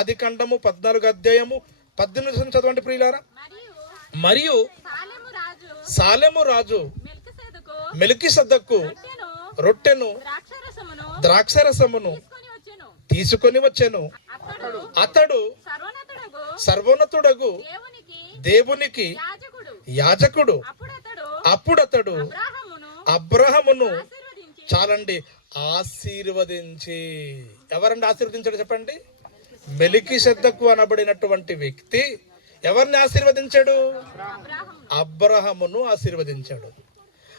ఆదికాండము 14 చదవండి ప్రియులారా. మరియు సాలెము రాజు మెల్కీసెదెకు రొట్టెను ద్రాక్షరసమును తీసుకొని వచ్చెను. అతడు సర్వోన్నతుడగు దేవునికి యాజకుడు. అప్పుడతడు అబ్రహామును చాలండి ఆశీర్వదించి, ఎవరిని ఆశీర్వదించాడు చెప్పండి? మెల్కీసెదెకు అనబడినటువంటి వ్యక్తి ఎవరిని ఆశీర్వదించాడు? అబ్రహామును ఆశీర్వదించాడు.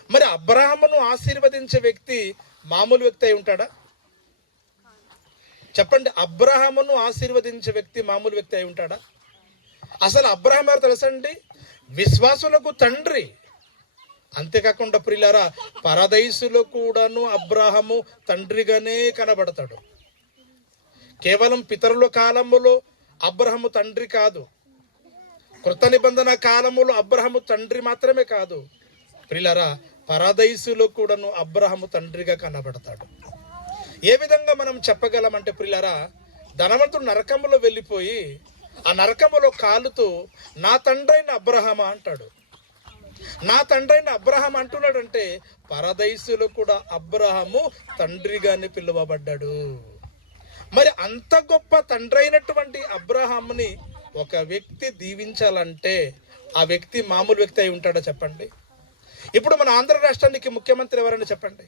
మరి అబ్రహామును ఆశీర్వదించే వ్యక్తి మామూలు వ్యక్తి అయి ఉంటాడా? చెప్పండి, అబ్రహామును ఆశీర్వదించే వ్యక్తి మామూలు వ్యక్తి అయి ఉంటాడా? అసలు అబ్రహాం గారు తెలుసండి, విశ్వాసులకు తండ్రి. అంతేకాకుండా ప్రియులారా, పరదైసులో కూడాను అబ్రహాము తండ్రిగానే కనబడతాడు. కేవలం పితరుల కాలములో అబ్రహాము తండ్రి కాదు, కృత నిబంధన కాలములో అబ్రహాము తండ్రి మాత్రమే కాదు ప్రియులారా, పరదైసులో కూడాను అబ్రహాము తండ్రిగా కనబడతాడు. ఏ విధంగా మనం చెప్పగలమంటే ప్రియులారా, ధనవంతుడు నరకములో వెళ్ళిపోయి ఆ నరకములో కాలుతూ నా తండ్రైన అబ్రహామా అంటాడు. నా తండ్రైన అబ్రహాం అంటున్నాడంటే పరదైసులో కూడా అబ్రహాము తండ్రిగానే పిలువబడ్డాడు. మరి అంత గొప్ప తండ్రి అయినటువంటి అబ్రహాముని ఒక వ్యక్తి దీవించాలంటే ఆ వ్యక్తి మామూలు వ్యక్తి అయి ఉంటాడా చెప్పండి? ఇప్పుడు మన ఆంధ్ర రాష్ట్రానికి ముఖ్యమంత్రి ఎవరని చెప్పండి?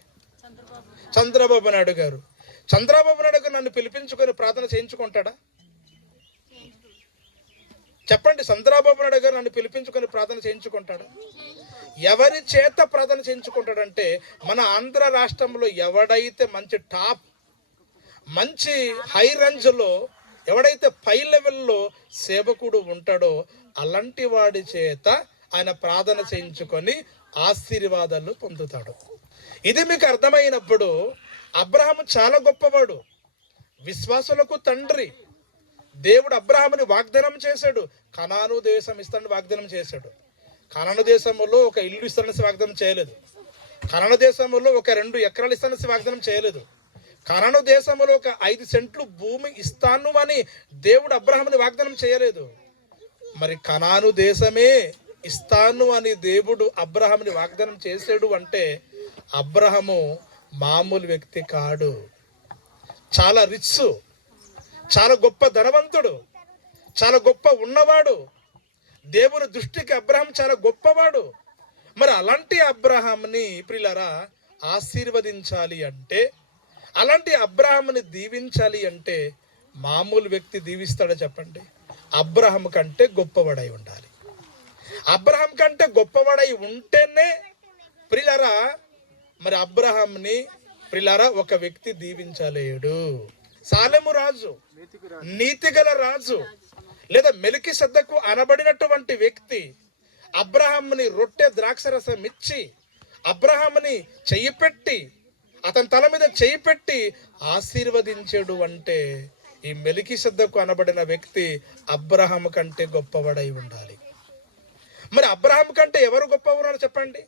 చంద్రబాబు నాయుడు గారు. చంద్రబాబు నాయుడు గారు నన్ను పిలిపించుకొని ప్రార్థన చేయించుకుంటాడా? చెప్పండి, చంద్రబాబు నాయుడు గారు నన్ను పిలిపించుకొని ప్రార్థన చేయించుకుంటాడా? ఎవరి చేత ప్రార్థన చేయించుకుంటాడంటే మన ఆంధ్ర రాష్ట్రంలో ఎవడైతే మంచి టాప్, మంచి హై రేంజ్లో, ఎవడైతే పై లెవెల్లో సేవకుడు ఉంటాడో అలాంటి వాడి చేత ఆయన ప్రార్థన చేయించుకొని ఆశీర్వాదాలు పొందుతాడు. ఇది మీకు అర్థమైనప్పుడు అబ్రహాము చాలా గొప్పవాడు, విశ్వాసులకు తండ్రి. దేవుడు అబ్రహాముని వాగ్దానం చేశాడు, కనాను దేశం ఇస్తానని వాగ్దానం చేశాడు. కనాను దేశంలో ఒక ఇల్లు ఇస్తానని వాగ్దానం చేయలేదు. కనాను దేశంలో ఒక 2 ఎకరాలు ఇస్తానని వాగ్దానం చేయలేదు. కనాను దేశంలో ఒక 5 సెంట్లు భూమి ఇస్తాను అని దేవుడు అబ్రహాముని వాగ్దానం చేయలేదు. మరి కనాను దేశమే ఇస్తాను అని దేవుడు అబ్రహాముని వాగ్దానం చేశాడు అంటే అబ్రహాము మామూలు వ్యక్తి కాడు, చాలా రిచ్, చాలా గొప్ప ధనవంతుడు, చాలా గొప్ప ఉన్నవాడు. దేవుని దృష్టికి అబ్రహాం చాలా గొప్పవాడు. మరి అలాంటి అబ్రహాంని ప్రియులారా ఆశీర్వదించాలి అంటే, అలాంటి అబ్రహాంని దీవించాలి అంటే మామూలు వ్యక్తి దీవిస్తాడో చెప్పండి? అబ్రహాం కంటే గొప్పవాడై ఉండాలి. అబ్రహాం కంటే గొప్పవాడై ఉంటేనే ప్రియులారా మరి అబ్రహాంని ప్రియులారా ఒక వ్యక్తి దీవించలేడు. సాలెము రాజు, నీతిగల రాజు లేదా మెల్కీసెదెకు అనబడినటువంటి వ్యక్తి అబ్రహాముని రొట్టె ద్రాక్షరసం ఇచ్చి అబ్రహాముని చెయ్యి పెట్టి, అతని తల మీద చెయ్యి పెట్టి ఆశీర్వదించాడు అంటే ఈ మెల్కీసెదెకు అనబడిన వ్యక్తి అబ్రహాము కంటే గొప్పవాడై ఉండాలి. మరి అబ్రహాం కంటే ఎవరు గొప్పవారు చెప్పండి?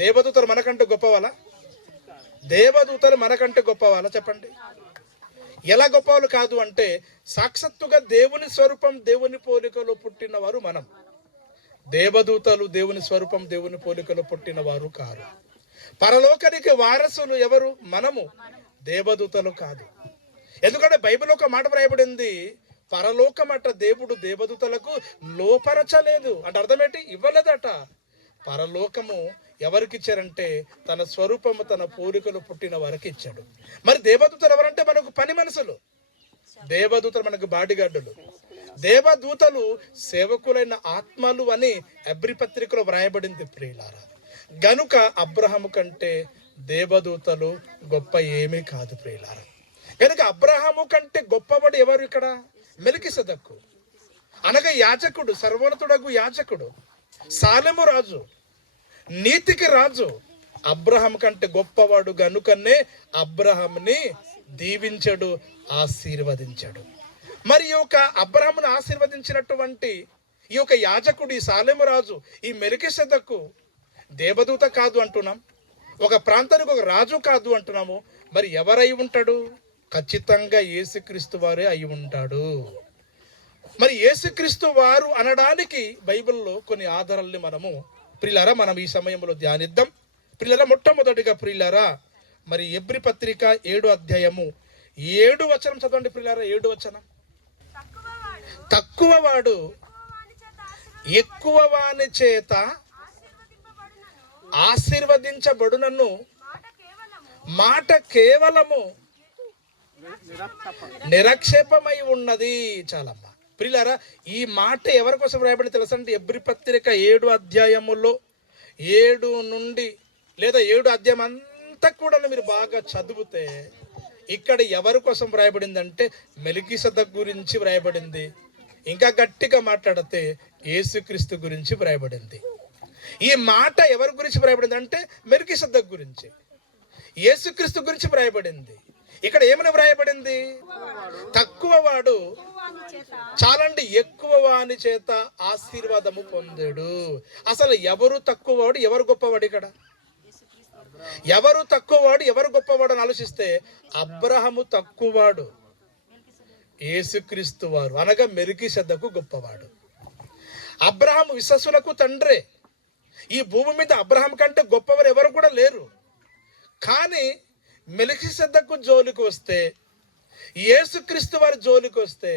దేవదూతలు మనకంటే గొప్పవాళ్ళ? దేవదూతలు మనకంటే గొప్పవాళ్ళ చెప్పండి? ఎలా గొప్పవాళ్ళు కాదు అంటే సాక్షాత్తుగా దేవుని స్వరూపం, దేవుని పోలికలో పుట్టిన వారు మనం. దేవదూతలు దేవుని స్వరూపం, దేవుని పోలికలో పుట్టిన వారు కారు. పరలోకానికి వారసులు ఎవరు? మనము, దేవదూతలు కాదు. ఎందుకంటే బైబిల్ ఒక మాట వ్రాయబడింది, పరలోకమట దేవుడు దేవదూతలకు లోపరచలేదు అంటే అర్థం ఏంటి? ఇవ్వలేదట. పరలోకము ఎవరికి ఇచ్చారంటే తన స్వరూపము, తన పోలికలు పుట్టిన వారికి ఇచ్చాడు. మరి దేవదూతలు ఎవరంటే మనకు పని మనుషులు, దేవదూతలు మనకు బాడీగార్డులు. దేవదూతలు సేవకులైన ఆత్మలు అని హెబ్రీ పత్రికలో వ్రాయబడింది ప్రియులారా. గనుక అబ్రహాము కంటే దేవదూతలు గొప్ప ఏమీ కాదు ప్రియులారా. కనుక అబ్రహాము కంటే గొప్పవాడు ఎవరు ఇక్కడ? మెల్కీసెదెకు అనగా యాజకుడు, సర్వోన్నతుడగు యాజకుడు, సాలెము రాజు, నీతికి రాజు. అబ్రహాం కంటే గొప్పవాడు గనుకనే అబ్రహాంని దీవించాడు, ఆశీర్వదించాడు. మరి ఈ యొక్క అబ్రహామును ఆశీర్వదించినటువంటి ఈ యొక్క యాజకుడు, ఈ సాలెము రాజు, ఈ మెల్కీసెదెకు దేవదూత కాదు అంటున్నాం, ఒక ప్రాంతానికి ఒక రాజు కాదు అంటున్నాము. మరి ఎవరై ఉంటాడు? ఖచ్చితంగా యేసుక్రీస్తు వారే అయి ఉంటాడు. మరి యేసుక్రీస్తు వారు అనడానికి బైబిల్లో కొన్ని ఆధారాలని మనము ప్రియులారా మనం ఈ సమయంలో ధ్యానిద్దాం. ప్రియులారా, మొట్టమొదటిగా ప్రియులారా మరి ఎబ్రీ పత్రిక 7వ అధ్యాయము 7వ వచనం చదవండి ప్రియులారా. 7వ వచనం, తక్కువ వాడు ఎక్కువ వాని చేత ఆశీర్వదించబడునను మాట కేవలము నిరక్షేపమై ఉన్నది. చాలమ్మా ప్రియులారా, ఈ మాట ఎవరి కోసం రాయబడి తెలుసండి? ఎబ్రీ పత్రిక 7వ అధ్యాయములో 7 నుండి లేదా 7 అధ్యాయం అంతా కూడా మీరు బాగా చదివితే ఇక్కడ ఎవరి కోసం వ్రాయబడిందంటే మెల్కీసెదెకు గురించి వ్రాయబడింది. ఇంకా గట్టిగా మాట్లాడితే యేసుక్రీస్తు గురించి వ్రాయబడింది. ఈ మాట ఎవరి గురించి వ్రాయబడింది అంటే మెల్కీసెదెకు గురించి, యేసుక్రీస్తు గురించి వ్రాయబడింది. ఇక్కడ ఏమని వ్రాయబడింది? తక్కువ వాడు చాలండి ఎక్కువ వాని చేత ఆశీర్వాదము పొందాడు. అసలు ఎవరు తక్కువ వాడు, ఎవరు గొప్పవాడు? ఇక్కడ ఎవరు తక్కువవాడు, ఎవరు గొప్పవాడు అని ఆలోచిస్తే అబ్రహాము తక్కువవాడు, యేసుక్రీస్తు వారు అనగా మెల్కీసెదెకు గొప్పవాడు. అబ్రహాము విశ్వాసులకు తండ్రే. ఈ భూమి మీద అబ్రహాం కంటే గొప్పవారు ఎవరు కూడా లేరు. కానీ మెల్కీసెదెకు జోలికి వస్తే, యేసుక్రీస్తు వారి జోలికి వస్తే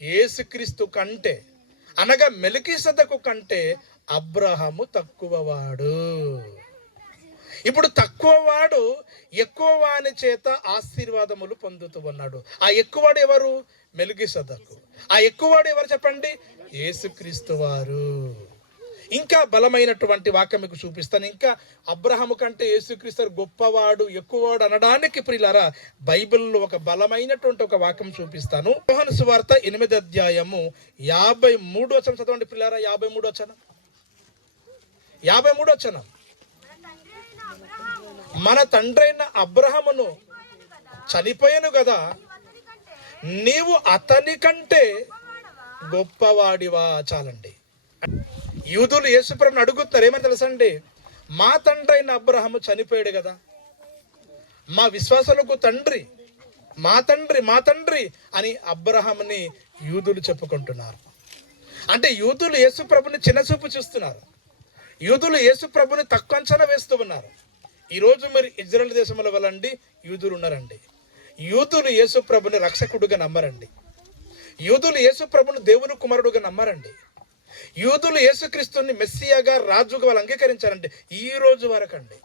యేసుక్రీస్తు కంటే అనగా మెల్కీసెదెకు కంటే అబ్రహాము తక్కువవాడు. ఇప్పుడు తక్కువవాడు ఎక్కువ వాని చేత ఆశీర్వాదములు పొందుతూ ఉన్నాడు. ఆ ఎక్కువవాడు ఎవరు? మెల్కీసెదెకు. ఆ ఎక్కువవాడు ఎవరు చెప్పండి? యేసుక్రీస్తు వారు. ఇంకా బలమైనటువంటి వాక్యం మీకు చూపిస్తాను. ఇంకా అబ్రహాము కంటే యేసుక్రీస్తు గొప్పవాడు, ఎక్కువవాడు అనడానికి ప్రియులారా బైబిల్లో ఒక బలమైనటువంటి ఒక వాక్యం చూపిస్తాను. యోహాను సువార్త 8వ అధ్యాయము 53వ వచనం చదవండి ప్రియులారా. 53వ వచనం, 53వ వచనం. మన తండ్రైన అబ్రహామును చనిపోయాను కదా, నీవు అతని కంటే గొప్పవాడివా. చాలండి. యూదులు యేసుప్రభుని అడుగుతున్నారు, ఏమని తెలుసండి? మా తండ్రి అయిన అబ్రహాము చనిపోయాడు కదా, మా విశ్వాసాలకు తండ్రి, మా తండ్రి, మా తండ్రి అని అబ్రహాముని యూదులు చెప్పుకుంటున్నారు. అంటే యూదులు యేసుప్రభుని చిన్నచూపు చూస్తున్నారు. యూదులు యేసుప్రభుని తక్కువ అంచనా వేస్తూ ఉన్నారు. ఈరోజు మీరు ఇజ్రాయెల్ దేశంలో వెళ్ళండి, యూదులు ఉన్నారండి. యూదులు యేసుప్రభుని రక్షకుడుగా నమ్మరండి. యూదులు యేసుప్రభుని దేవుని కుమారుడుగా నమ్మరండి. యూదులు యేసుక్రీస్తుని మెస్సియాగా, రాజుగా వాళ్ళు అంగీకరించారండి. ఈ రోజు వరకు అండి,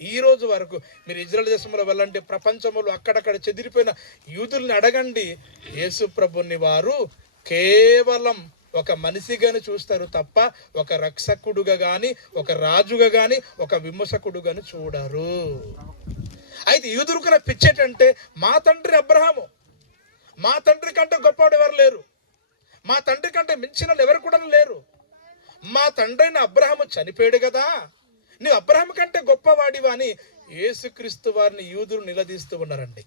ఈ రోజు వరకు మీరు ఇజ్రాయెల్ దేశంలో వెళ్ళండి, ప్రపంచంలో అక్కడక్కడ చెదిరిపోయిన యూదుల్ని అడగండి, యేసుప్రభుని వారు కేవలం ఒక మనిషిగాని చూస్తారు తప్ప ఒక రక్షకుడుగా గాని, ఒక రాజుగా గాని, ఒక విమోచకుడుగాని చూడరు. అయితే యూదులకున్న పిచ్చేటంటే మా తండ్రి అబ్రహాము, మా తండ్రి కంటే గొప్పవాడు ఎవరు లేరు, మా తండ్రి కంటే మించిన ఎవరు కూడా లేరు, మా తండ్రి అయిన అబ్రహాము చనిపోయాడు కదా, నువ్వు అబ్రహాము కంటే గొప్పవాడివా అని యేసుక్రీస్తు వారిని యూదులు నిలదీస్తూ ఉన్నారండి.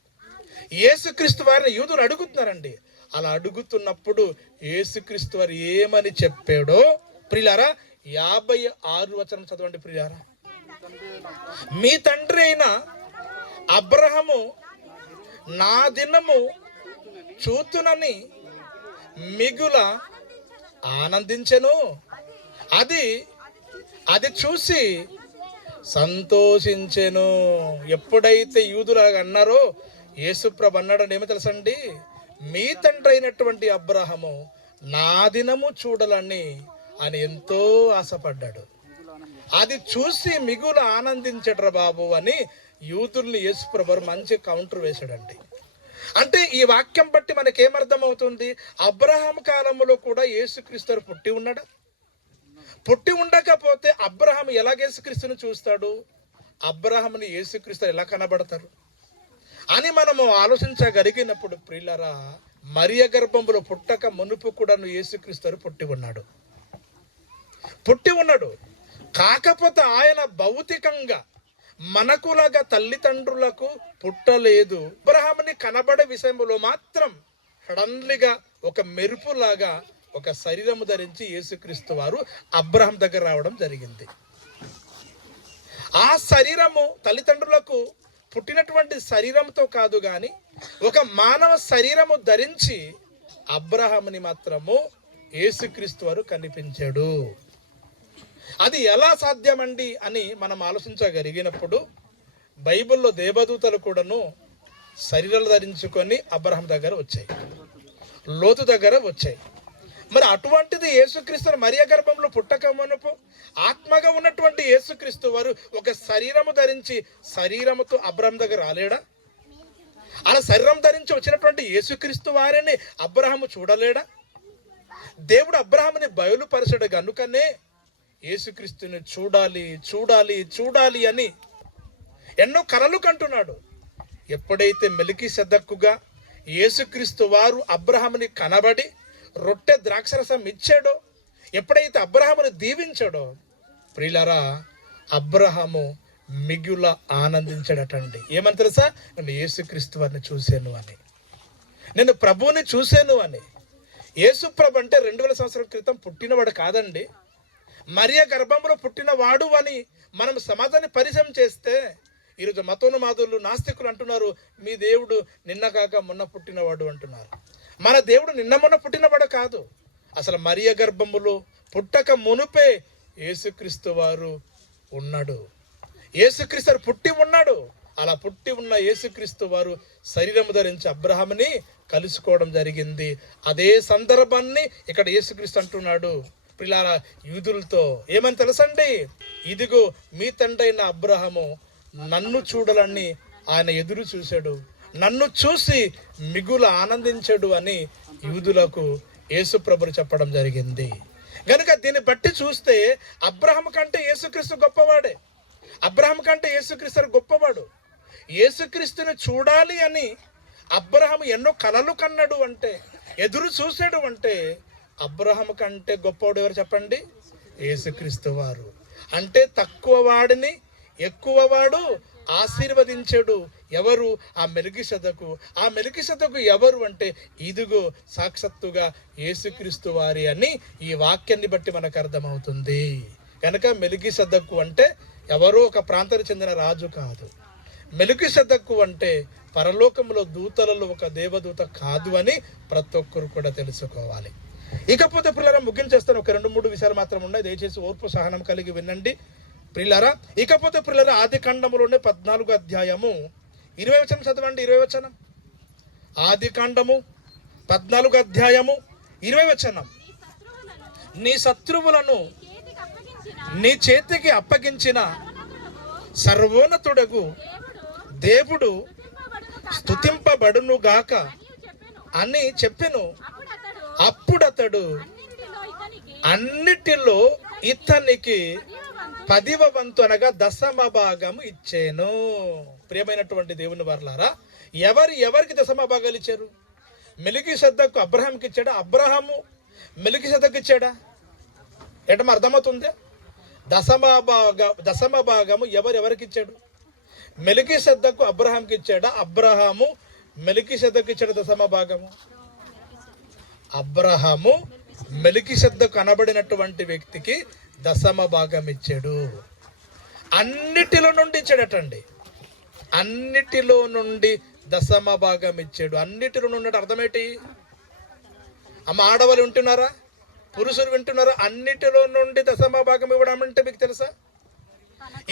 యేసుక్రీస్తు వారిని యూదులు అడుగుతున్నారండి. అలా అడుగుతున్నప్పుడు యేసుక్రీస్తు వారు ఏమని చెప్పాడో ప్రియులారా 56వ వచనం చదవండి ప్రియులారా. మీ తండ్రి అయిన అబ్రహాము నా దినము చూతునని మిగుల ఆనందించెను, అది చూసి సంతోషించెను. ఎప్పుడైతే యూదులు అన్నారో యేసుప్రభు అన్నాడని ఏమి తెలుసండి? మీ తండ్రి అయినటువంటి అబ్రహాము నా దినము చూడాలని ఆయన ఎంతో ఆశపడ్డాడు, అది చూసి మిగులు ఆనందించడరా బాబు అని యూదుల్ని యేసుప్రభు మంచి కౌంటర్ వేశాడండి. అంటే ఈ వాక్యం బట్టి మనకేమర్థం అవుతుంది? అబ్రహాం కాలంలో కూడా యేసుక్రీస్తు పుట్టి ఉన్నాడా? పుట్టి ఉండకపోతే అబ్రహాం ఎలా యేసుక్రీస్తుని చూస్తాడు? అబ్రహాముని యేసుక్రీస్తు ఎలా కనబడతారు అని మనము ఆలోచించగలిగినప్పుడు ప్రియులారా, మరియ గర్భంలో పుట్టక మునుపు కూడా యేసుక్రీస్తు పుట్టి ఉన్నాడు. కాకపోతే ఆయన భౌతికంగా మనకులాగా తల్లిదండ్రులకు పుట్టలేదు. అబ్రహాముని కనబడే విషయంలో మాత్రం సడన్లీగా ఒక మెరుపులాగా ఒక శరీరము ధరించి యేసుక్రీస్తు వారు అబ్రహాం దగ్గర రావడం జరిగింది. ఆ శరీరము తల్లిదండ్రులకు పుట్టినటువంటి శరీరంతో కాదు కానీ ఒక మానవ శరీరము ధరించి అబ్రహాముని మాత్రము యేసుక్రీస్తు వారు కనిపించాడు. అది ఎలా సాధ్యమండి అని మనం ఆలోచించగలిగినప్పుడు బైబిల్లో దేవదూతలు కూడాను శరీరాలు ధరించుకొని అబ్రహాం దగ్గర వచ్చాయి, లోతు దగ్గర వచ్చాయి. మరి అటువంటిది యేసుక్రీస్తు మరియ గర్భంలో పుట్టక మునుపు ఆత్మగా ఉన్నటువంటి యేసుక్రీస్తు వారు ఒక శరీరము ధరించి శరీరముతో అబ్రహాం దగ్గర రాలేడా? అలా శరీరం ధరించి వచ్చినటువంటి యేసుక్రీస్తు వారిని అబ్రహాము చూడలేడా? దేవుడు అబ్రహాముని బయలుపరచడు కనుకనే యేసుక్రీస్తుని చూడాలి చూడాలి చూడాలి అని ఎన్నో కలలు కంటున్నాడు. ఎప్పుడైతే మెల్కీసెదెకుగా యేసుక్రీస్తు వారు అబ్రహాముని కనబడి రొట్టె ద్రాక్షరసం ఇచ్చాడో, ఎప్పుడైతే అబ్రహాముని దీవించాడో ప్రియులారా, అబ్రహాము మిగుల ఆనందించాడటండి. ఏమని తెలుసా? నేను యేసుక్రీస్తు వారిని చూశాను అని, నేను ప్రభువుని చూశాను అని. యేసు ప్రభు అంటే 2000 సంవత్సరాల క్రితం పుట్టినవాడు కాదండి, మరియ గర్భంలో పుట్టినవాడు అని మనం సమాజాన్ని పరిచయం చేస్తే ఈరోజు మతోన్మాదులు నాస్తికులు అంటున్నారు, మీ దేవుడు నిన్న కాక మొన్న పుట్టినవాడు అంటున్నారు. మన దేవుడు నిన్న మొన్న పుట్టినవాడు కాదు, అసలు మరియ గర్భములో పుట్టక మునుపే యేసుక్రీస్తు వారు ఉన్నాడు. యేసుక్రీస్తు పుట్టి ఉన్నాడు. అలా పుట్టి ఉన్న యేసుక్రీస్తు వారు శరీరము ధరించి అబ్రహాముని కలుసుకోవడం జరిగింది. అదే సందర్భాన్ని ఇక్కడ యేసుక్రీస్తు అంటున్నాడు పిల్లారా యూదులతో. ఏమని తెలుసండి? ఇదిగో మీ తండ్రైన అబ్రహాము నన్ను చూడాలని ఆయన ఎదురు చూశాడు, నన్ను చూసి మిగుల ఆనందించాడు అని యూదులకు యేసు ప్రభువు చెప్పడం జరిగింది. కనుక దీన్ని బట్టి చూస్తే అబ్రహాము కంటే యేసుక్రీస్తు గొప్పవాడే, అబ్రహాము కంటే యేసుక్రీస్తు గొప్పవాడు. యేసుక్రీస్తుని చూడాలి అని అబ్రహాము ఎన్నో కలలు కన్నాడు అంటే, ఎదురు చూశాడు అంటే, అబ్రహాము కంటే గొప్పవాడు ఎవరు చెప్పండి? యేసుక్రీస్తు వారు. అంటే తక్కువ వాడిని ఎక్కువ వాడు ఆశీర్వదించాడు. ఎవరు? ఆ మెల్కీసెదెకు. ఆ మెల్కీసెదెకు ఎవరు అంటే, ఇదిగో సాక్షాత్తుగా యేసుక్రీస్తు వారి అని ఈ వాక్యాన్ని బట్టి మనకు అర్థమవుతుంది. కనుక మెల్కీసెదెకు అంటే ఎవరో ఒక ప్రాంతానికి చెందిన రాజు కాదు. మెల్కీసెదెకు అంటే పరలోకంలో దూతలలో ఒక దేవదూత కాదు అని ప్రతి ఒక్కరు కూడా తెలుసుకోవాలి. ఇకపోతే పిల్లరా ముగించేస్తాను, ఒక 2-3 విషయాలు మాత్రం ఉన్నాయి, దయచేసి ఓర్పు సహనం కలిగి వినండి ప్రియులారా. ఇకపోతే ప్రియులారా ఆది కాండములోనే 14వ అధ్యాయము 20వ వచనం చదవండి. 20వ వచనం, ఆది కాండము 14వ అధ్యాయము 20వ వచనం. నీ శత్రువులను నీ చేతికి అప్పగించిన సర్వోన్నతుడగు దేవుడు స్తుతింపబడును గాక అని చెప్పెను. అప్పుడతడు అన్నిటిలో ఇతనికి 10వ వంతు అనగా 10వ భాగము ఇచ్చాను. ప్రియమైనటువంటి దేవుని వారలారా, ఎవరికి 10వ భాగాలు ఇచ్చారు? మెల్కీసెదెకు అబ్రహాంకి ఇచ్చాడా? అబ్రహాము మెల్కీసెదెకు ఇచ్చాడా? ఏటమ్మా అర్థమవుతుందా? 10వ భాగము ఎవరికి ఇచ్చాడు? మెల్కీసెదెకు అబ్రహాంకి ఇచ్చాడా? అబ్రహాము మెల్కీసెదెకు ఇచ్చాడు 10వ భాగము. అబ్రహాము మెల్కీసెదెకు అనబడినటువంటి వ్యక్తికి 10వ భాగం ఇచ్చాడు. అన్నిటిలో నుండి ఇచ్చాడటండి, అన్నిటిలో నుండి 10వ భాగం ఇచ్చాడు. అన్నిటిలో నుండి అర్థమేంటి? అమ్మ ఆడవాళ్ళు వింటున్నారా? పురుషులు వింటున్నారా? అన్నిటిలో నుండి 10వ భాగం ఇవ్వడం అంటే మీకు తెలుసా?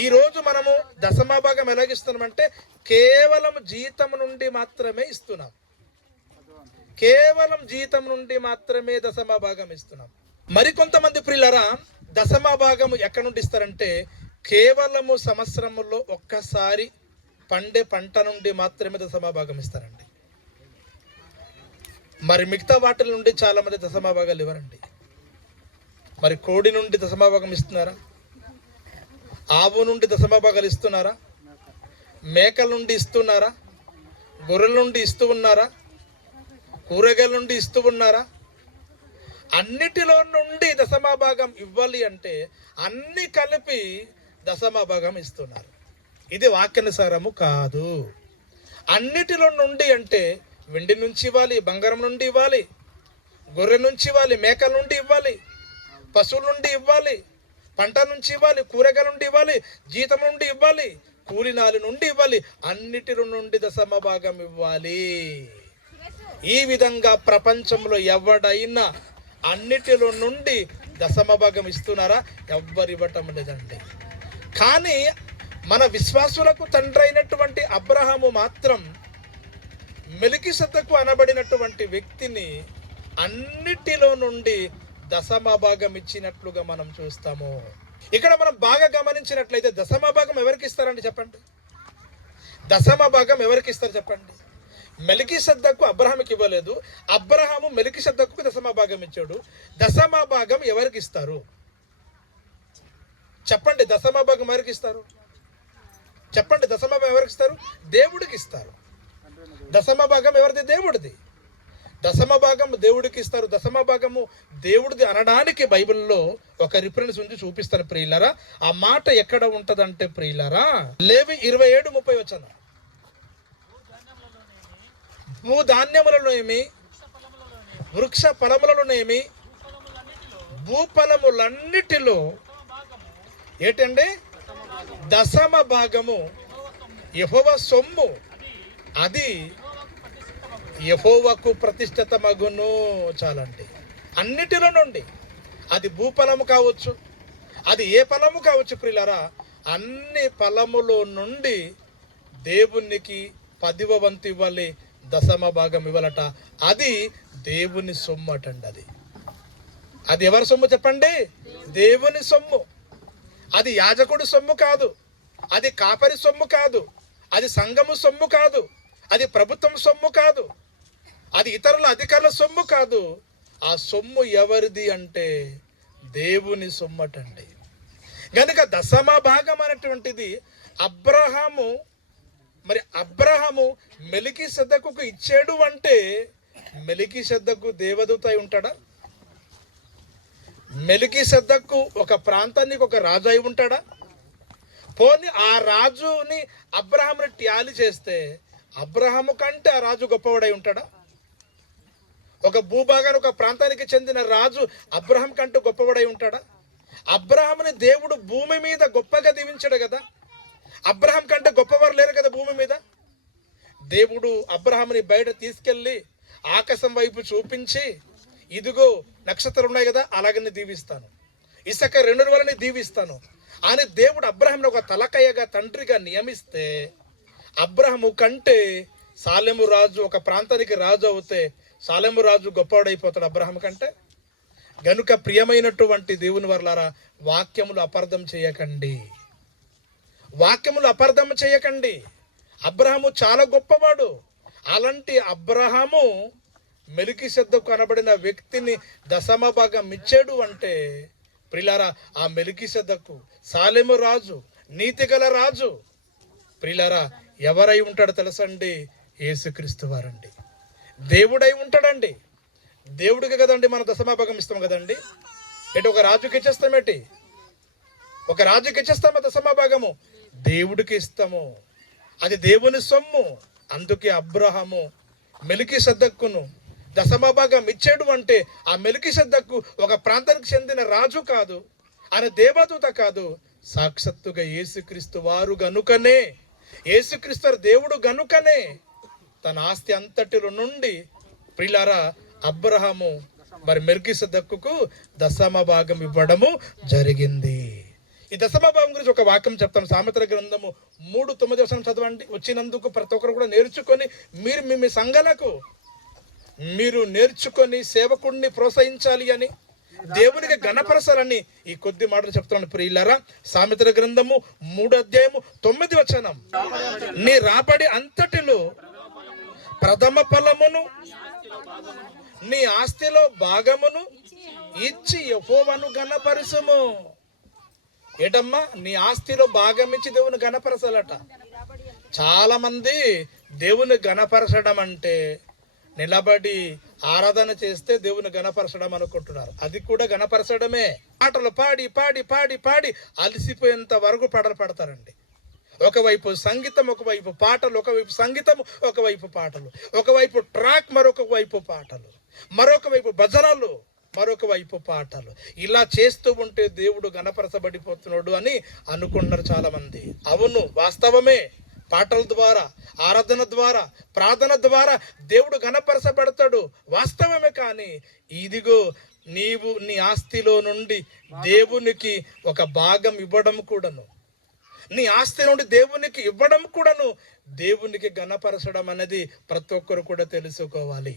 ఈరోజు మనము 10వ భాగం ఎలాగిస్తున్నామంటే కేవలం జీతం నుండి మాత్రమే ఇస్తున్నాం, కేవలం జీతం నుండి మాత్రమే 10వ భాగం ఇస్తున్నాం. మరికొంతమంది ప్రియులారా 10వ భాగము ఎక్కడి నుండి ఇస్తారంటే కేవలము సంవత్సరములో ఒక్కసారి పండే పంట నుండి మాత్రమే 10వ భాగం ఇస్తారండి. మరి మిగతా వాటిల నుండి చాలా మంది 10వ భాగాలు ఇవ్వరండి. మరి కోడి నుండి 10వ భాగం ఇస్తున్నారా? ఆవు నుండి 10వ భాగాలు ఇస్తున్నారా? మేకల నుండి ఇస్తున్నారా? గొర్రెల నుండి ఇస్తూ ఉన్నారా? కూరగాయల నుండి ఇస్తూ ఉన్నారా? అన్నిటిలో నుండి 10వ భాగం ఇవ్వాలి అంటే అన్ని కలిపి 10వ భాగం ఇస్తున్నారు. ఇది వాక్యానుసారము కాదు. అన్నిటిలో నుండి అంటే వెండి నుంచి ఇవ్వాలి, బంగారం నుండి ఇవ్వాలి, గొర్రె నుంచి ఇవ్వాలి, మేకల నుండి ఇవ్వాలి, పశువుల నుండి ఇవ్వాలి, పంట నుంచి ఇవ్వాలి, కూరగాయల నుండి ఇవ్వాలి, జీతం నుండి ఇవ్వాలి, కూలినాలి నుండి ఇవ్వాలి, అన్నిటి నుండి దశమ భాగం ఇవ్వాలి. ఈ విధంగా ప్రపంచంలో ఎవడైనా అన్నిటిలో నుండి దశమ భాగం ఇస్తున్నారా? ఎవ్వరు ఇవ్వటం లేదండి. కానీ మన విశ్వాసులకు తండ్రి అయినటువంటి అబ్రహాము మాత్రం మెలికిసెదెకు అనబడినటువంటి వ్యక్తిని అన్నిటిలో నుండి దశమ భాగం ఇచ్చినట్లుగా మనం చూస్తాము. ఇక్కడ మనం బాగా గమనించినట్లయితే దశమ భాగం ఎవరికి ఇస్తారండి చెప్పండి? దశమ భాగం ఎవరికి ఇస్తారు చెప్పండి? మెలికిసెదెకు అబ్రహాముకి ఇవ్వలేదు, అబ్రహాము మెలికిసెదెకు దశమ భాగం ఇచ్చాడు. దశమ భాగం ఎవరికి ఇస్తారు చెప్పండి? దశమ భాగం ఎవరికి ఇస్తారు చెప్పండి? దశమ భాగం ఎవరికి ఇస్తారు? దేవుడికి ఇస్తారు. దశమ భాగం ఎవరిది? దేవుడిది. దశమ భాగం దేవుడికి ఇస్తారు. దశమ భాగము దేవుడిది అనడానికి బైబిల్లో ఒక రిఫరెన్స్ ఉంచి చూపిస్తాను ప్రియులారా. ఆ మాట ఎక్కడ ఉంటదంటే ప్రియులారా, లేవి 27:30 వచనం. భూధాన్యములలోనేమి, వృక్ష ఫలములలోనేమి, భూఫలములన్నిటిలో ఏంటండి? దశమ భాగము యెహోవా సొమ్ము, అది యెహోవాకు ప్రతిష్ఠితమగును. చాలండి. అన్నిటిలో నుండి, అది భూఫలము కావచ్చు, అది ఏ ఫలము కావచ్చు ప్రియులారా, అన్ని ఫలములో నుండి దేవునికి 10వ వంతు ఇవ్వాలి, దశమ భాగం ఇవ్వాలట. అది దేవుని సొమ్ము అటండి. అది ఎవరి సొమ్ము చెప్పండి? దేవుని సొమ్ము. అది యాజకుడి సొమ్ము కాదు, అది కాపరి సొమ్ము కాదు, అది సంఘము సొమ్ము కాదు, అది ప్రభుత్వం సొమ్ము కాదు, అది ఇతరుల అధికారుల సొమ్ము కాదు. ఆ సొమ్ము ఎవరిది అంటే దేవుని సొమ్మటండి. కనుక దశమ భాగం అనేటువంటిది అబ్రహాము మెలికిసెదెకు ఇచ్చాడు అంటే మెలికిసెదెకు దేవదూత అయి ఉంటాడా? మెలికిసెదెకు ఒక ప్రాంతానికి ఒక రాజు అయి ఉంటాడా? పోనీ ఆ రాజుని అబ్రహాముని ట్యాలి చేస్తే అబ్రహాము కంటే ఆ రాజు గొప్పవాడై ఉంటాడా? ఒక భూభాగాన్ని ఒక ప్రాంతానికి చెందిన రాజు అబ్రహాం కంటే గొప్పవాడై ఉంటాడా? అబ్రహాముని దేవుడు భూమి మీద గొప్పగా దీవించాడు కదా. అబ్రహాం కంటే గొప్పవారు లేరు కదా భూమి మీద. దేవుడు అబ్రహాముని బయట తీసుకెళ్ళి ఆకాశం వైపు చూపించి, ఇదిగో నక్షత్రాలు ఉన్నాయి కదా, అలాగని దీవిస్తాను, ఇసక 2 రోజులని దీవిస్తాను అని దేవుడు అబ్రహాంని ఒక తలకయ్యగా తండ్రిగా నియమిస్తే, అబ్రహాము కంటే సాలెము రాజు ఒక ప్రాంతానికి రాజు అవుతే సాలెము రాజు గొప్పవాడైపోతాడు అబ్రహాం కంటే. గనుక ప్రియమైనటువంటి దేవుని వర్లారా, వాక్యములు అపార్థం చేయకండి, వాక్యములు అపార్థం చేయకండి. అబ్రహాము చాలా గొప్పవాడు. అలాంటి అబ్రహాము మెలికిసెదెకు అనబడిన వ్యక్తిని దశమ భాగం ఇచ్చాడు అంటే ప్రియులారా, ఆ మెలికిసెదెకు సాలెము రాజు, నీతిగల రాజు ప్రియులారా ఎవరై ఉంటాడు తెలుసండి? యేసుక్రీస్తు వారండి. దేవుడై ఉంటాడండి. దేవుడికి కదండి మనం దశమ భాగం ఇస్తాం కదండి. ఎటు ఒక రాజుకి ఇచ్చేస్తామేటి? ఒక రాజుకి ఇచ్చేస్తామా దశమ భాగము? దేవుడికి ఇస్తాము. అది దేవుని సొమ్ము. అందుకే అబ్రహాము మెలికిసెదెకును దశమ భాగం ఇచ్చాడు అంటే ఆ మెలికిసెదెకు ఒక ప్రాంతానికి చెందిన రాజు కాదు, ఆయన దేవదూత కాదు, సాక్షాత్తుగా యేసుక్రీస్తు వారు గనుకనే, యేసుక్రీస్తు దేవుడు గనుకనే తన ఆస్తి అంతటిలో నుండి ప్రియులారా అబ్రహాము మెల్కీసెదెకుకు దశమ భాగం ఇవ్వడము జరిగింది. ఈ దశమ భాగం గురించి ఒక వాక్యం చెప్తాను. సామెతల గ్రంథము 3:9 చదవండి. వచ్చినందుకు ప్రతి ఒక్కరు కూడా నేర్చుకొని మీరు మీ సంఘాలకు మీరు నేర్చుకొని సేవకుడిని ప్రోత్సహించాలి అని, దేవునికి ఘనపరచాలని ఈ కొద్ది మాటలు చెప్తున్నాను ప్రియులారా. సామెతల గ్రంథము 3:9 నీ రాబడి అంతటిలో ప్రథమ ఫలమును నీ ఆస్తిలో భాగమును ఇచ్చి యెహోవాను ఘనపరచుము. ఏటమ్మా? నీ ఆస్తిలో భాగం ఇచ్చి దేవుని ఘనపరచాలట. చాలా మంది దేవుని ఘనపరచడం అంటే నిలబడి ఆరాధన చేస్తే దేవుని ఘనపరచడం అనుకుంటున్నారు. అది కూడా ఘనపరచడమే. పాటలు పాడి పాడి పాడి పాడి అలసిపోయేంత వరకు పాటలు పాడతారండి. ఒకవైపు సంగీతం, ఒకవైపు పాటలు, ఒకవైపు సంగీతం, ఒకవైపు పాటలు, ఒకవైపు ట్రాక్, మరొక వైపు పాటలు, మరొక వైపు భజనలు, మరొక వైపు పాటలు. ఇలా చేస్తూ ఉంటే దేవుడు గణపరచబడిపోతున్నాడు అని అనుకుంటున్నారు చాలా మంది. అవును, వాస్తవమే. పాటల ద్వారా, ఆరాధన ద్వారా, ప్రార్థన ద్వారా దేవుడు గణపరచబడతాడు, వాస్తవమే. కానీ ఇదిగో నీవు నీ ఆస్తిలో నుండి దేవునికి ఒక భాగం ఇవ్వడం కూడాను, నీ ఆస్తి నుండి దేవునికి ఇవ్వడం కూడాను దేవునికి గణపరచడం అనేది ప్రతి ఒక్కరు కూడా తెలుసుకోవాలి.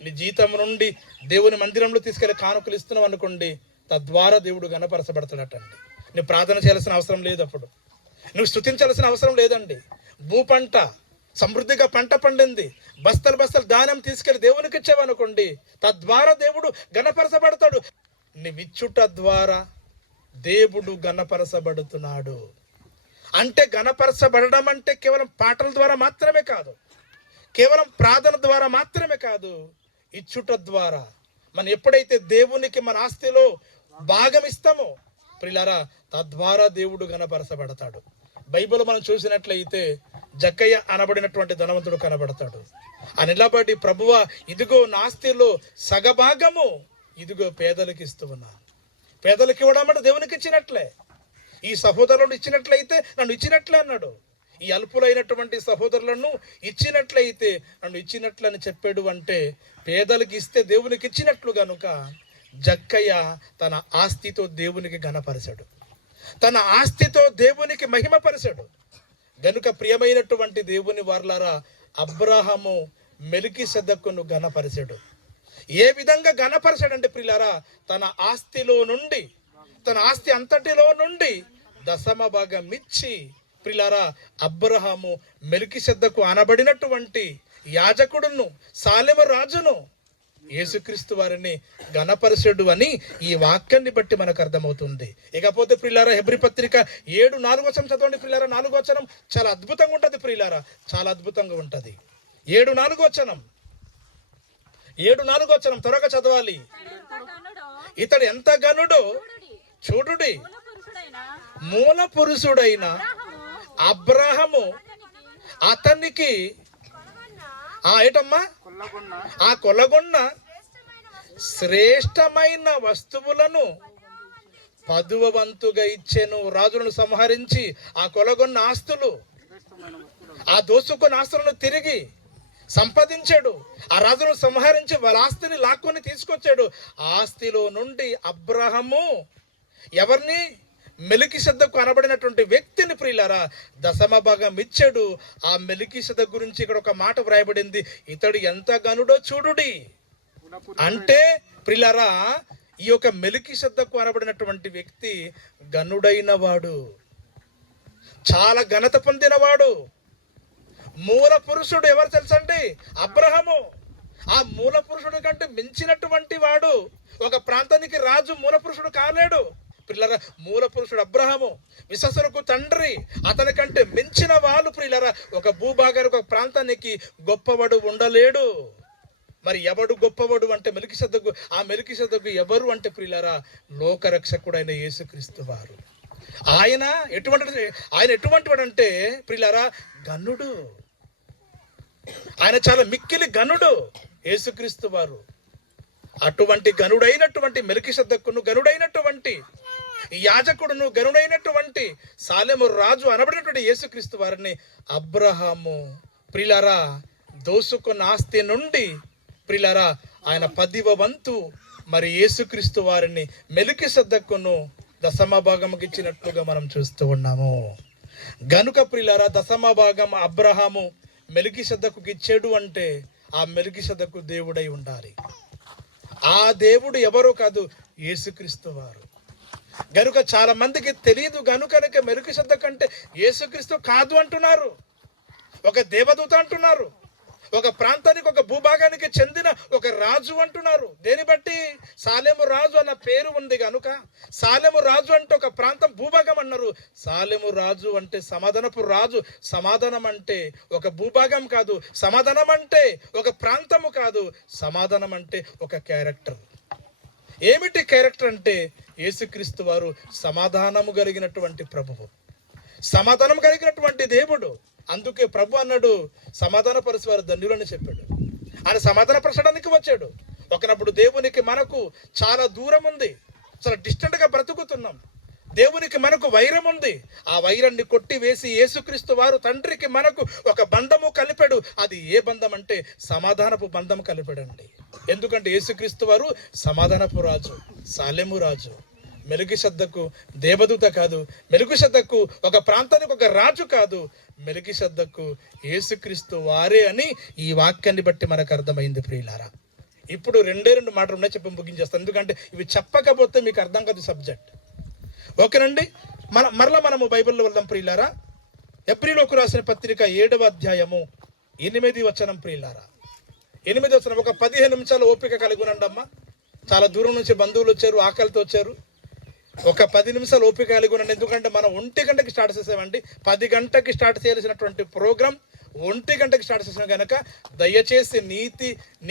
నీ జీతం నుండి దేవుని మందిరంలో తీసుకెళ్లి కానుకలు ఇస్తున్నావు అనుకోండి, తద్వారా దేవుడు గణపరచబడతాడటండి. నువ్వు ప్రార్థన చేయాల్సిన అవసరం లేదు, అప్పుడు నువ్వు స్తుతించాల్సిన అవసరం లేదండి. భూపంట సమృద్ధిగా పంట పండింది, బస్తలు బస్తలు దానం తీసుకెళ్లి దేవునికి ఇచ్చావనుకోండి, తద్వారా దేవుడు గణపరచబడతాడు. నీవిచ్చుట ద్వారా దేవుడు గణపరచబడుతున్నాడు. అంటే గణపరచబడడం అంటే కేవలం పాటల ద్వారా మాత్రమే కాదు, కేవలం ప్రార్థన ద్వారా మాత్రమే కాదు, ఇచ్చుట ద్వారా. మనం ఎప్పుడైతే దేవునికి మన ఆస్తిలో భాగం ఇస్తామో ప్రియులారా, తద్వారా దేవుడు గణపరచబడతాడు. బైబిల్ మనం చూసినట్లయితే జక్కయ్య అనబడినటువంటి ధనవంతుడు కనబడతాడు. ఆ నిలబడి, ప్రభువా ఇదిగో నా ఆస్తిలో సగభాగము ఇదిగో పేదలకు ఇస్తూ ఉన్నాను. పేదలకు ఇవ్వడం అంటే దేవునికి ఇచ్చినట్లే. ఈ సహోదరులను ఇచ్చినట్లయితే నన్ను ఇచ్చినట్లే అన్నాడు. ఈ అల్పులైనటువంటి సహోదరులను ఇచ్చినట్లయితే నన్ను ఇచ్చినట్లని చెప్పాడు. అంటే పేదలకు ఇస్తే దేవునికి ఇచ్చినట్లు గనుక జక్కయ్య తన ఆస్తితో దేవునికి ఘనపరచాడు, తన ఆస్తితో దేవునికి మహిమపరచాడు. గనుక ప్రియమైనటువంటి దేవుని వారలారా, అబ్రాహాము మెల్కీసెదెకును ఘనపరచాడు. ఏ విధంగా ఘనపరచాడంటే ప్రియులారా, తన ఆస్తిలో నుండి, తన ఆస్తి అంతటిలో నుండి దశమ భాగం ఇచ్చి ప్రియులారా, అబ్రాహాము మెల్కీసెదెకు అనబడినటువంటి యాజకుడును, సాలెము రాజును, యేసుక్రీస్తు వారిని గణపరచుడు అని ఈ వాక్యాన్ని బట్టి మనకు అర్థమవుతుంది. ఇకపోతే ప్రియులారా, హెబ్రీ పత్రిక 7:4 చదవండి ప్రియులారా. 4 చాలా అద్భుతంగా ఉంటుంది ప్రియులారా, చాలా అద్భుతంగా ఉంటుంది. 7:4 త్వరగా చదవాలి. ఇతడు ఎంత గనుడో చూడుడి, మూల పురుషుడైన అబ్రాహాము అతనికి ఏటమ్మా ఆ కొలగొన్న శ్రేష్టమైన వస్తువులను 10వ వంతుగా ఇచ్చెను. రాజులను సంహరించి ఆ కొలగొన్న ఆస్తులు, ఆ దోసుకున్న ఆస్తులను తిరిగి సంపాదించాడు. ఆ రాజులను సంహరించి వాళ్ళ ఆస్తిని లాక్కొని తీసుకొచ్చాడు. ఆస్తిలో నుండి అబ్రాహాము ఎవరిని, మెల్కీసెదెకు అనబడినటువంటి వ్యక్తిని ప్రియులారా దశమ భాగం ఇచ్చాడు. ఆ మెల్కీసెదెకు గురించి ఇక్కడ ఒక మాట వ్రాయబడింది, ఇతడు ఎంత గనుడో చూడుడి. అంటే ప్రియులారా, ఈ యొక్క మెల్కీసెదెకు అనబడినటువంటి వ్యక్తి గనుడైన వాడు, చాలా ఘనత పొందినవాడు. మూల పురుషుడు ఎవరు తెలుసండి? అబ్రాహాము. ఆ మూల పురుషుడు కంటే మించినటువంటి వాడు ఒక ప్రాంతానికి రాజు మూల పురుషుడు కాలేడు. ప్రియులారా, మూల పురుషుడు అబ్రాహాము, విశ్వాసులకు తండ్రి. అతని కంటే మించిన వాళ్ళు ప్రియులారా ఒక భూభాగానికి, ఒక ప్రాంతానికి గొప్పవాడు ఉండలేడు. మరి ఎవడు గొప్పవాడు అంటే మెల్కీసెదెకు. ఆ మెల్కీసెదెకు ఎవరు అంటే ప్రియులారా, లోకరక్షకుడైన యేసుక్రీస్తు వారు. ఆయన ఎటువంటి వాడు అంటే ప్రియులారా, గనుడు. ఆయన చాలా మిక్కిలి గనుడు యేసుక్రీస్తు వారు. అటువంటి గనుడైనటువంటి మెల్కీసెదెకును, గనుడైనటువంటి యాజకుడును, గనుడైనటువంటి సాలెము రాజు అనబడినటువంటి యేసుక్రీస్తు వారిని అబ్రాహాము ప్రియులారా దోసుకున్న ఆస్తి నుండి ప్రియులారా ఆయన 10వ వంతు మరి యేసుక్రీస్తు వారిని మెల్కీసెదెకును దశమ భాగముకి ఇచ్చినట్లుగా మనం చూస్తూ ఉన్నాము. గనుక ప్రియులారా, దశమ భాగం అబ్రాహాము మెల్కీసెదెకుకి ఇచ్చాడు అంటే ఆ మెల్కీసెదెకు దేవుడై ఉండాలి. ఆ దేవుడు ఎవరో కాదు, యేసుక్రీస్తు వారు. గనుక చాలా మందికి తెలియదు. గనుకనక మెల్కీసెదెకు అంటే యేసుక్రీస్తు కాదు అంటున్నారు, ఒక దేవదూత అంటున్నారు, ఒక ప్రాంతానికి, ఒక భూభాగానికి చెందిన ఒక రాజు అంటున్నారు. దేని బట్టి? సాలెము రాజు అన్న పేరు ఉంది కనుక. సాలెము రాజు అంటే ఒక ప్రాంతం, భూభాగం అన్నారు. సాలెము రాజు అంటే సమాధానపు రాజు. సమాధానం అంటే ఒక భూభాగం కాదు, సమాధానం అంటే ఒక ప్రాంతము కాదు, సమాధానం అంటే ఒక క్యారెక్టర్. ఏమిటి క్యారెక్టర్ అంటే యేసుక్రీస్తు వారు సమాధానము కలిగినటువంటి ప్రభువు, సమాధానం కలిగినటువంటి దేవుడు. అందుకే ప్రభు అన్నాడు, సమాధాన పరిచేవారు ధన్యులని చెప్పాడు. ఆయన సమాధాన పరచడానికి వచ్చాడు. ఒకనప్పుడు దేవునికి మనకు చాలా దూరం ఉంది, చాలా డిస్టెంట్గా బ్రతుకుతున్నాం. దేవునికి మనకు వైరం ఉంది. ఆ వైరాన్ని కొట్టివేసి యేసుక్రీస్తు వారు తండ్రికి మనకు ఒక బంధము కలిపాడు. అది ఏ బంధం అంటే సమాధానపు బంధం కలిపాడండి. ఎందుకంటే యేసుక్రీస్తు వారు సమాధానపు రాజు, సాలెము రాజు. మెల్కీషెదెకు దేవదూత కాదు, మెల్కీషెదెకు ఒక ప్రాంతానికి ఒక రాజు కాదు, మెల్కీషెదెకు యేసుక్రీస్తు వారే అని ఈ వాక్యాన్ని బట్టి మనకు అర్థమైంది ప్రియులారా. ఇప్పుడు రెండు మాటలు ఉన్నాయి, చెప్పి ముగించేస్తాను. ఎందుకంటే ఇవి చెప్పకపోతే మీకు అర్థం కాదు సబ్జెక్ట్. ఓకేనండి, మరలా మనము బైబిల్లో వెళ్దాం ప్రియులారా. ఎబ్రీయులకు రాసిన పత్రిక 7వ అధ్యాయము 8వ వచనం ప్రియులారా. 8వ వచనం. ఒక 15 నిమిషాలు ఓపిక కలిగి ఉండండి అమ్మా. చాలా దూరం నుంచి బంధువులు వచ్చారు, ఆకలితో వచ్చారు. ఒక 10 నిమిషాలు ఓపిక కలిగి ఉండండి. ఎందుకంటే మనం 1 గంటకి స్టార్ట్ చేసామండి. 10 గంటకి స్టార్ట్ చేయాల్సినటువంటి ప్రోగ్రాం 1 గంటకి స్టార్ట్ చేసిన కనుక దయచేసి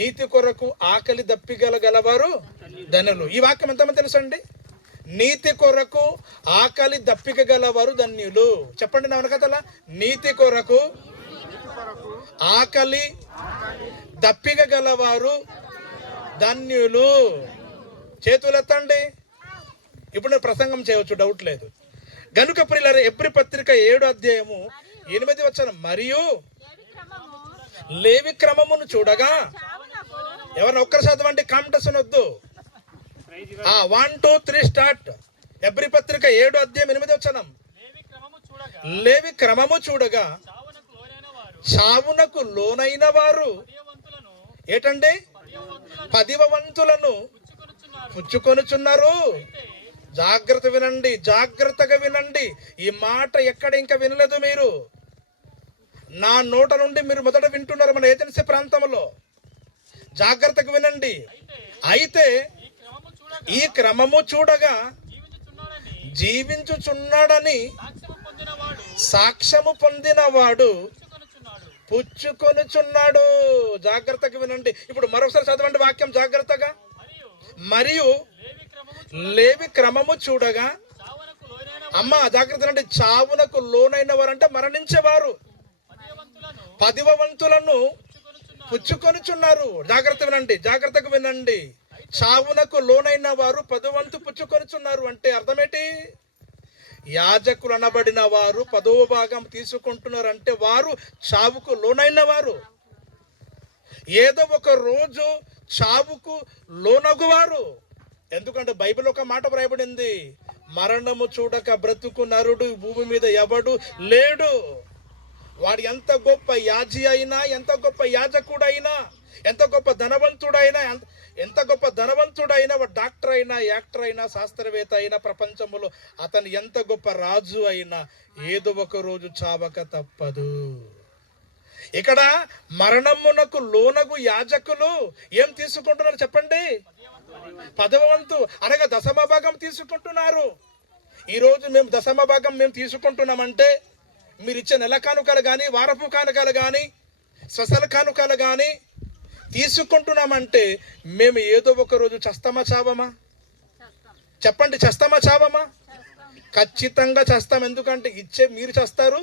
నీతి కొరకు ఆకలి దప్పిగలవారు ధన్యులు. ఈ వాక్యం ఎంతమంది తెలుసండి? నీతి కొరకు ఆకలి దప్పిక గలవారు ధన్యులు. చెప్పండి నా వెనకతల. నీతి కొరకు ఆకలి దప్పిక గలవారు ధన్యులు. చేతులెత్తండి. ఇప్పుడు నేను ప్రసంగం చేయవచ్చు, డౌట్ లేదు. గనుక ప్రియులారా, ఎబ్రీ పత్రిక 7వ అధ్యాయము 8వ వచనం. మరియు లేవి క్రమమును చూడగా, ఎవరిని ఒక్కరు చదవండి, కాంపిటీషన్ వద్దు. 1 2 3 స్టార్ట్. ఎబ్రీ పత్రిక 7వ అధ్యాయం 8వ వచనం. లేవి క్రమము చూడగా చావునకు లోనైన వారు ఏటండి? 10వ వంతులను పుచ్చుకొనుచున్నారు. జాగ్రత్త వినండి, జాగ్రత్తగా వినండి. ఈ మాట ఎక్కడ ఇంకా వినలేదు మీరు. నా నోట నుండి మీరు మొదట వింటున్నారు మన ఏజెన్సీ ప్రాంతంలో. జాగ్రత్తగా వినండి. అయితే ఈ క్రమము చూడగా జీవించుచున్నాడని సాక్ష్యము పొందినవాడు పుచ్చుకొనుచున్నాడు. జాగ్రత్తగా వినండి. ఇప్పుడు మరొకసారి చదవండి వాక్యం జాగ్రత్తగా. మరియు లేవి క్రమము చూడగా, అమ్మ జాగ్రత్త వినండి, చావునకు లోనైన వారు అంటే మరణించేవారు 10వ వంతులను పుచ్చుకొనుచున్నారు. జాగ్రత్త వినండి, జాగ్రత్తగా వినండి. చావునకు లోనైన వారు 10వ వంతు పుచ్చుకొనుచున్నారు అంటే అర్థమేంటి? యాజకులు అనబడిన వారు 10వ భాగం తీసుకుంటున్నారు అంటే వారు చావుకు లోనైన వారు. ఏదో ఒక రోజు చావుకు లోనగువారు. ఎందుకంటే బైబిల్ ఒక మాట వ్రాయబడింది, మరణము చూడక బ్రతుకు నరుడు భూమి మీద ఎవడు లేడు. వాడు ఎంత గొప్ప యాజి అయినా, ఎంత గొప్ప యాజకుడైనా, ఎంత గొప్ప ధనవంతుడైనా, వాడు డాక్టర్ అయినా, యాక్టర్ అయినా, శాస్త్రవేత్త అయినా, ప్రపంచంలో అతను ఎంత గొప్ప రాజు అయినా ఏదో ఒక రోజు చావక తప్పదు. ఇక్కడ మరణమునకు లోనగు యాజకులు ఏం తీసుకుంటున్నారు చెప్పండి? 10వ వంతు అనగా 10వ భాగం తీసుకుంటున్నారు. ఈరోజు మేము 10వ భాగం మేము తీసుకుంటున్నామంటే మీరు ఇచ్చే నెల కానుకలు కానీ, వారపు కానుకలు కానీ, స్పెషల్ కానుకలు కానీ తీసుకుంటున్నామంటే మేము ఏదో ఒక రోజు చస్తామా చావమా? చెప్పండి, చస్తామా చావమా? ఖచ్చితంగా చేస్తాం. ఎందుకంటే ఇచ్చే మీరు చేస్తారు,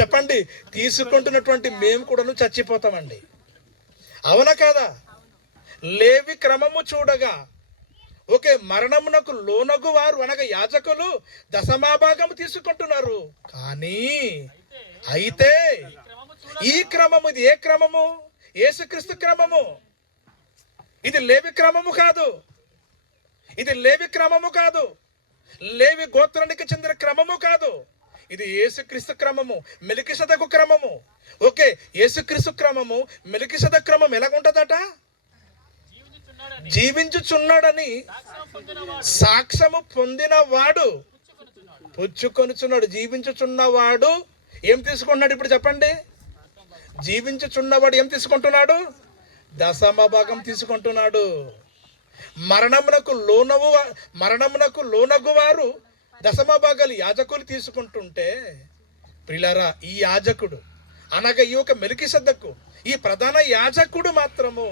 చెప్పండి తీసుకుంటున్నటువంటి మేము కూడా చచ్చిపోతామండి. అవునా కాదా? లేవి క్రమము చూడగా, ఓకే, మరణమునకు లోనగు వారు అనగా యాజకులు 10వ భాగము తీసుకుంటున్నారు. కానీ అయితే ఈ క్రమము, ఇది ఏ క్రమము? యేసుక్రీస్తు క్రమము. ఇది లేవి క్రమము కాదు. ఇది లేవి క్రమము కాదు. లేవి గోత్రానికి చెందిన క్రమము కాదు. ఇది యేసుక్రీస్తు క్రమము, మెల్కీషెదెకు క్రమము. ఓకే, యేసుక్రీస్తు క్రమము, మెల్కీషెదెకు క్రమం ఎలాగుంటదట? జీవించుచున్నాడని సాక్ష్యము పొందిన వాడు పుచ్చుకొనుచున్నాడు. జీవించుచున్నవాడు ఏం తీసుకుంటున్నాడు? ఇప్పుడు చెప్పండి. జీవించుచున్నవాడు ఏం తీసుకుంటున్నాడు? 10వ భాగం తీసుకుంటున్నాడు. మరణమునకు లోనగు వారు 10వ భాగాలు యాజకులు తీసుకుంటుంటే ప్రియులారా, ఈ యాజకుడు అనగా ఈ యొక్క మెల్కీషెదెకు, ఈ ప్రధాన యాజకుడు మాత్రము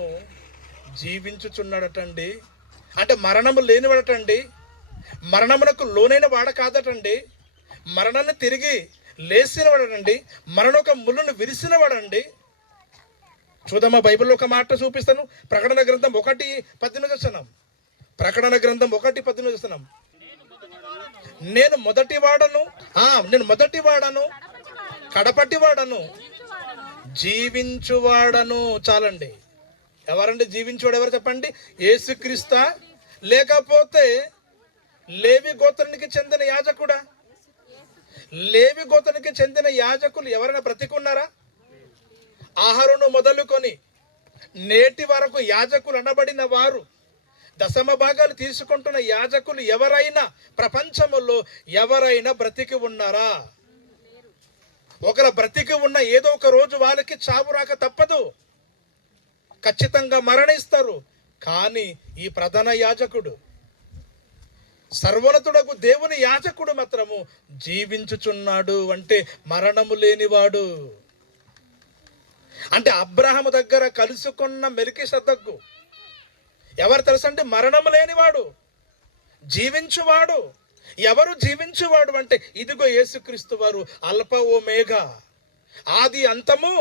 జీవించుచున్నాడటండి. అంటే మరణము లేనివాడటండి, మరణమునకు లోనైన వాడ కాదటండి, మరణాన్ని తిరిగి లేచిన వాడటండి, మరణొక ముళ్ళను విరిసిన వాడండి. చూద్దామా, బైబిల్లో ఒక మాట చూపిస్తాను. ప్రకటన గ్రంథం 1:18 చూస్తున్నాం. ప్రకటన గ్రంథం 1:18 చూస్తున్నాం. నేను మొదటి వాడను కడపటి వాడను జీవించువాడను. చాలండి. ఎవరండి జీవించువాడు? ఎవరు చెప్పండి? యేసుక్రీస్తా, లేకపోతే లేవి గోత్రానికి చెందిన యాజకుడా? లేవి గోత్రానికి చెందిన యాజకులు ఎవరైనా బ్రతికున్నారా? ఆహారును మొదలుకొని నేటి వరకు యాజకులు అనబడిన వారు, దశమ భాగాలు తీసుకుంటున్న యాజకులు ఎవరైనా ప్రపంచంలో ఎవరైనా బ్రతికి ఉన్నారా? ఒకరు బ్రతికి ఉన్న ఏదో ఒక రోజు వాళ్ళకి చావు రాక తప్పదు, ఖచ్చితంగా మరణిస్తారు. కానీ ఈ ప్రధాన యాజకుడు, సర్వోన్నతుడకు దేవుని యాజకుడు మాత్రము జీవించుచున్నాడు. అంటే మరణము లేనివాడు. అంటే అబ్రహాము దగ్గర కలుసుకున్న మెల్కీసెదెకు ఎవరు తెలుసంటే మరణము లేనివాడు, జీవించువాడు. ఎవరు జీవించువాడు అంటే ఇదిగో యేసుక్రీస్తు వారు, అల్ప ఓమేగా, ఆది అంతము.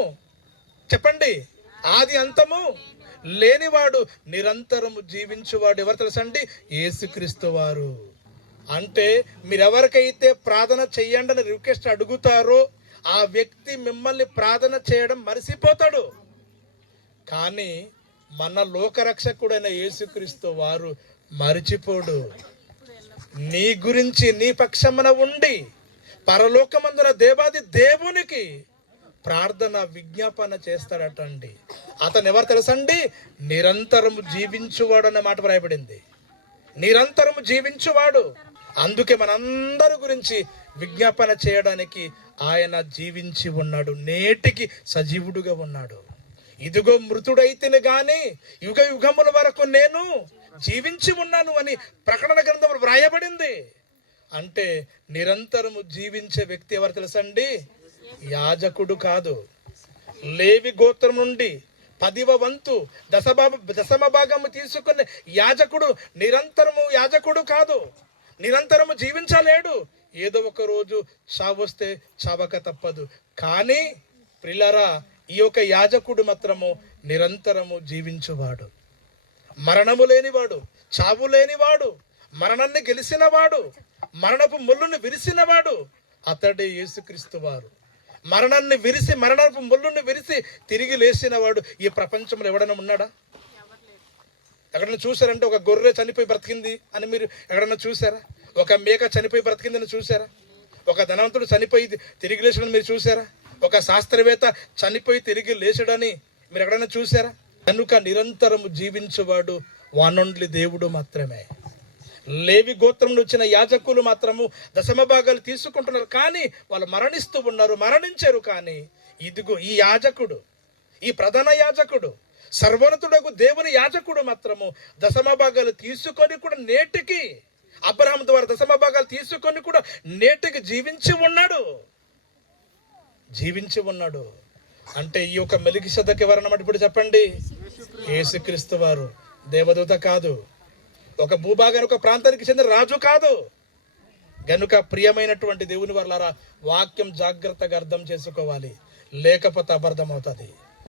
చెప్పండి, ఆది అంతము లేనివాడు, నిరంతరము జీవించువాడు. ఎవరు తెలుసండి? యేసుక్రీస్తు వారు. అంటే మీరెవరికైతే ప్రార్థన చెయ్యండి అని రిక్వెస్ట్ అడుగుతారో ఆ వ్యక్తి మిమ్మల్ని ప్రార్థన చేయడం మరిసిపోతాడు. కానీ మన లోకరక్షకుడైన యేసుక్రీస్తు వారు మరిచిపోడు. నీ గురించి నీ పక్షమున ఉండి పరలోకమందున దేవాది దేవునికి ప్రార్థన విజ్ఞాపన చేస్తాడటండి. అతను ఎవరు తెలుసండి? నిరంతరము జీవించువాడు అనే మాట వ్రాయబడింది. నిరంతరము జీవించువాడు. అందుకే మనందరి గురించి విజ్ఞాపన చేయడానికి ఆయన జీవించి ఉన్నాడు, నేటికి సజీవుడుగా ఉన్నాడు. ఇదిగో మృతుడైతేనే గాని యుగ యుగముల వరకు నేను జీవించి ఉన్నాను అని ప్రకటన గ్రంథంలో వ్రాయబడింది. అంటే నిరంతరము జీవించే వ్యక్తి ఎవరు తెలుసండి? యాజకుడు కాదు. లేవి గోత్రం నుండి 10వ వంతు దశమ భాగము తీసుకునే యాజకుడు నిరంతరము యాజకుడు కాదు, నిరంతరము జీవించలేడు. ఏదో ఒక రోజు చావొస్తే చావక తప్పదు. కానీ ప్రియులారా, ఈ యొక్క యాజకుడు మాత్రము నిరంతరము జీవించువాడు, మరణము లేనివాడు, చావు లేనివాడు, మరణాన్ని గెలిచినవాడు, మరణపు ముళ్ళును విరిసినవాడు అతడే యేసుక్రీస్తు వారు. మరణపు ముళ్ళును విరిసి తిరిగి లేచినవాడు ఈ ప్రపంచంలో ఎవడైనా ఉన్నాడా? ఎక్కడన్నా చూసారంటే ఒక గొర్రె చనిపోయి బ్రతికింది అని మీరు ఎక్కడన్నా చూసారా? ఒక మేక చనిపోయి బ్రతికిందని చూసారా? ఒక ధనవంతుడు చనిపోయి తిరిగి లేచడని మీరు చూసారా? ఒక శాస్త్రవేత్త చనిపోయి తిరిగి లేచడని మీరు ఎక్కడైనా చూసారా? కనుక నిరంతరము జీవించువాడు వానొండ్లి దేవుడు మాత్రమే. లేవి గోత్రం వచ్చిన యాజకులు మాత్రము దశమ భాగాలు తీసుకుంటున్నారు, కానీ వాళ్ళు మరణిస్తూ ఉన్నారు, మరణించారు. కానీ ఇదిగో ఈ యాజకుడు, ఈ ప్రధాన యాజకుడు, సర్వోన్నతుడకు దేవుని యాజకుడు మాత్రము దశమ భాగాలు తీసుకొని కూడా నేటికి, అబ్రహాము ద్వారా దశమ భాగాలు తీసుకొని కూడా నేటికి జీవించి ఉన్నాడు. అంటే ఈ యొక్క మెల్కీసెదెకు ఎవరన్నమాట? ఇప్పుడు చెప్పండి. యేసుక్రీస్తు వారు. దేవదూత కాదు, ఒక భూభాగానికి ఒక ప్రాంతానికి చెందిన రాజు కాదు. గనుక ప్రియమైనటువంటి దేవుని వర్లారా, వాక్యం జాగ్రత్తగా అర్థం చేసుకోవాలి, లేకపోతే అబద్ధం అవుతుంది.